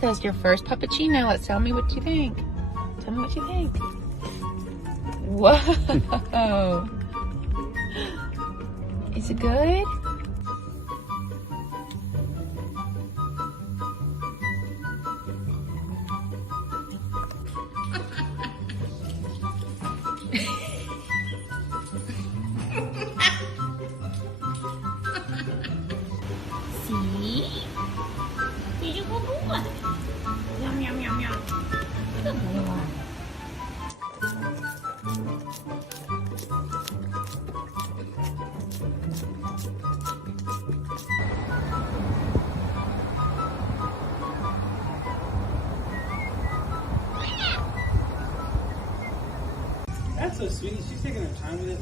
That's your first puppuccino. Let's tell me what you think. Tell me what you think. Whoa. Is it good? See? Did you go good? Yum, yum, yum, yum. Good boy. That's so sweet. She's taking her time with it.